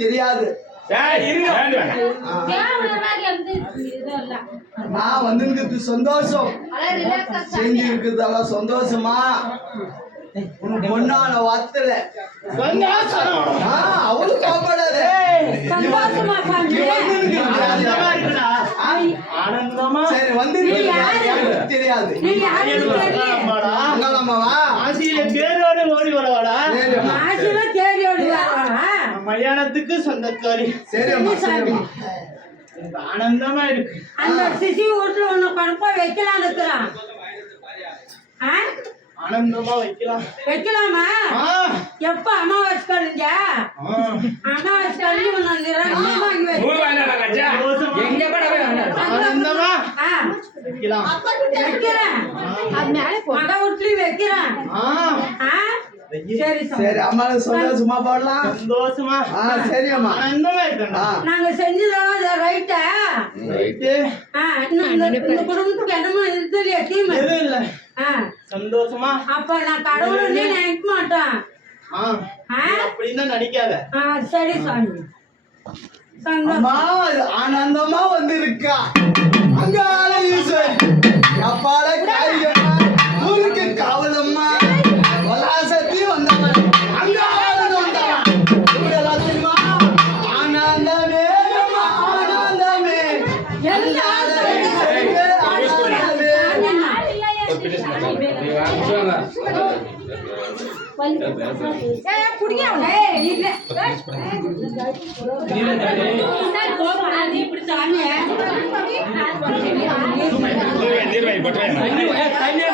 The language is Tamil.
தெரியாது. நான் வந்து சந்தோஷம் செஞ்சு இருக்குதெல்லாம் சந்தோஷமா பொண்ணான வார்த்தை அவளும் காப்பாடாது சரி வந்து தெரியாது மயானத்துக்கு சொந்தக்காரி. சரி ஆனந்தமா இருக்கு. அந்த சிசி வீட்டுல ஒண்ணு கணப்பா வைக்கலாம் இருக்கிறான். ஆனந்தமா வைக்கலாமா? எப்ப அமாவாசை கழிஞ்ச அமாவாசை கழிஞ்சு ஆனந்தமா வைக்கிறேன். மக வீட்லயும் வைக்கிறேன். சரி அம்மா சந்தோஷமா போடலாம். சந்தோஷமா சரி அம்மா ஆனந்தமா இருக்கா. நாங்க செஞ்சதெல்லாம் ரைட்டா? இந்த குடும்பத்துக்கு என்னமோ இல்லையா? தீமை இல்ல. சந்தோஷமா அப்ப நான் கடவுள் நினைக்க மாட்டேன். அப்படின்னா நடிக்காத. சரி சாமி. ஆனந்தமா வந்து இருக்கா அங்கால ஈஸ்வரி அப்பால காரியம்மா ஊருக்கு காவலம்மா வலாசத்தி வந்தவன் அங்கால வந்தவன் இவரெல்லாம் தெரியுமா? ஆனந்தமே ஆனந்தமே இப்படி